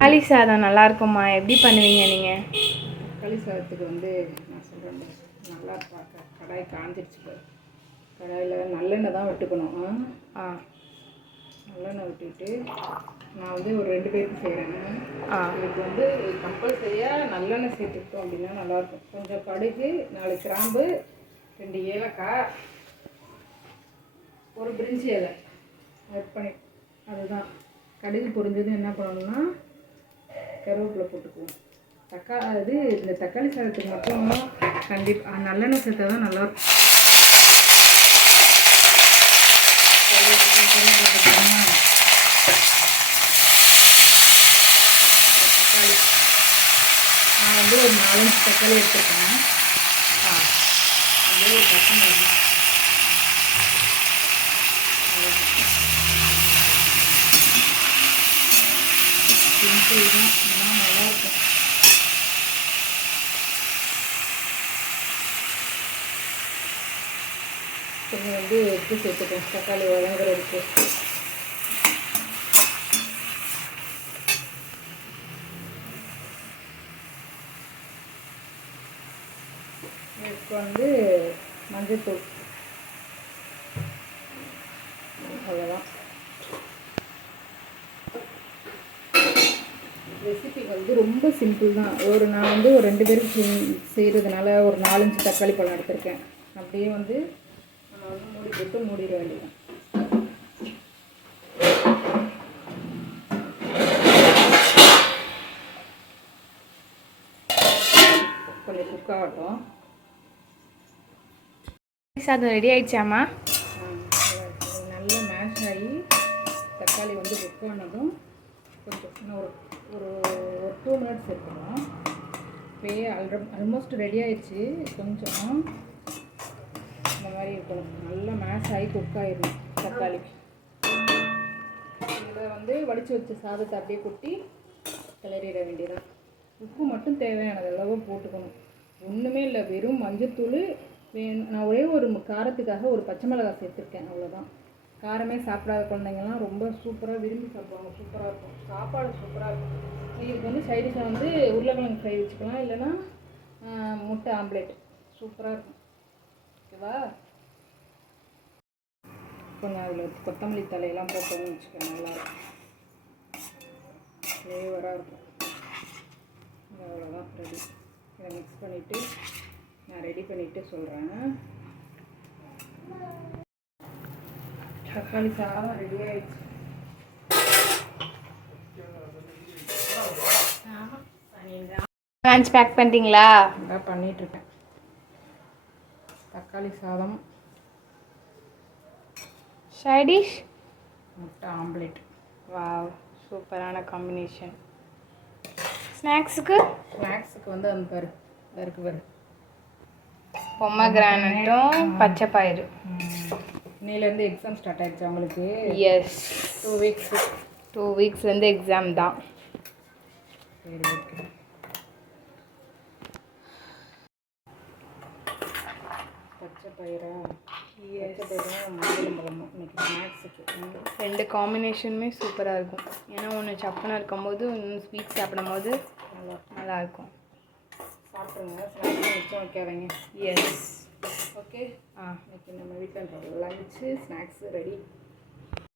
தக்காளி சாதம் நல்லா இருக்குமா? எப்படி பண்ணுவீங்க நீங்கள்? தக்காளி சாதத்துக்கு வந்து நான் சொல்கிறேன், நல்லா கடாய் காஞ்சிடுச்சு. கடாயில் நல்லெண்ணெய் தான் விட்டுக்கணும். நல்லெண்ணெய் விட்டுட்டு நான் வந்து ஒரு 2 பேருக்கு செய்கிறேன். இதுக்கு வந்து கம்பல்சரியாக நல்லெண்ணெய் சேர்த்துக்கிட்டோம் அப்படின்னா நல்லாயிருக்கும். கொஞ்சம் கடுகு, 4 கிராம்பு, 2 ஏலக்காய், ஒரு பிரிஞ்சி இலை ஆட் பண்ணி, அதுதான் கடுகு பொரிஞ்சதும் என்ன பண்ணணும்னா கருவேப்பிலை போட்டுக்குவோம். இந்த தக்காளி சாதத்துக்கு மட்டும் கண்டிப்பாக நல்லெண்ணெய் சேர்த்தா தான் நல்லாயிருக்கும். தக்காளி நான் வந்து ஒரு 4-5 தக்காளி எடுத்துருக்கேன். அப்படியே ஒரு பச்சை மிளகாய் சிம்பிள் தான், ஆனால் நல்லாயிருக்கும். கொஞ்சம் வந்து உப்பு சேர்த்துப்போம் தக்காளி வதங்குறதுக்கு. இப்போ வந்து மஞ்சள்தூள், அவ்வளோதான். ரெசிபி வந்து ரொம்ப சிம்பிள் தான். நான் வந்து ஒரு 2 பேருக்கு செய்கிறதுனால ஒரு 4-5 தக்காளி பழம் எடுத்திருக்கேன். அப்படியே வந்து நம்ம வந்து மூடி போட்டு மூடிட வேண்டியதான். கொஞ்சம் குக் ஆகட்டும். சாதம் ரெடி ஆயிடுச்சாம்மா? நல்லா மேஷ் ஆகி தக்காளி வந்து குக் ஆனதும் கொஞ்சம் இன்னும் ஒரு 2 மினிட்ஸ் இருக்கணும். இப்போயே ஆல்மோஸ்ட் ரெடி ஆயிடுச்சு. கொஞ்சம் இந்த மாதிரி இருக்கணும், நல்லா மேஷ் ஆகி குக் ஆகிடணும் தக்காளி. இதில் வந்து வடித்து வச்ச சாதத்தை அப்படியே கொட்டி கிளறிட வேண்டியதான். உப்பு மட்டும் தேவையானது அளவு போட்டுக்கணும். ஒன்றுமே இல்லை, வெறும் மஞ்சத்தூள். நான் ஒரே ஒரு காரத்துக்காக ஒரு பச்சை மிளகாய் சேர்த்துருக்கேன், அவ்வளோதான். காரமே சாப்பிடாத குழந்தைங்கள்லாம் ரொம்ப சூப்பராக விரும்பி சாப்பிடுவாங்க. சூப்பராக இருக்கும், சாப்பாடு சூப்பராக இருக்கும். இதுக்கு வந்து சைடிஷாக வந்து உருளைக்கிழங்கு ஃப்ரை வச்சுக்கலாம், இல்லைன்னா முட்டை ஆம்லேட் சூப்பராக இருக்கும். ஓகேவா? கொஞ்சம் அதில் கொத்தமல்லி தலையெல்லாம் போட்டோம்னு வச்சுக்கோங்க, நல்லாயிருக்கும், ஃப்ளேவராக இருக்கும். அவ்வளோதான், ரெடி. இதை மிக்ஸ் பண்ணிவிட்டு நான் ரெடி பண்ணிவிட்டு சொல்கிறேன். தக்காளி சாதம் ரெடி ஆகிடுச்சு. லஞ்ச் பேக் பண்ணிட்டீங்களா? நான் பண்ணிகிட்ருக்கேன். தக்காளி சாதம், சைடிஷ் முட்டை ஆம்லேட். வாவ், சூப்பரான காம்பினேஷன். ஸ்நாக்ஸுக்கு வந்து அந்த பாரு பொமக்ரானட்டும் பச்சை பயிறு. இன்னிலேருந்து எக்ஸாம் ஸ்டார்ட் ஆகிடுச்சு அவங்களுக்கு. எஸ், 2 வீக்ஸ்லேருந்து எக்ஸாம் தான். சரி, ஓகே. பச்சை பயிரா? இன்னைக்கு ஸ்நாக்ஸுக்கு 2 காம்பினேஷனுமே சூப்பராக இருக்கும். ஏன்னா ஒன்று சப்புன்னு இருக்கும்போது இன்னும் ஸ்வீட் சாப்பிடும்போது நல்லாயிருக்கும். சாப்பிட்ருங்க, ஸ்நாக்ஸ் மிச்சம் வைக்காதீங்க. Yes, okay. இன்னைக்கு நம்ம வீட்டில் லஞ்சு ஸ்நாக்ஸு ரெடி.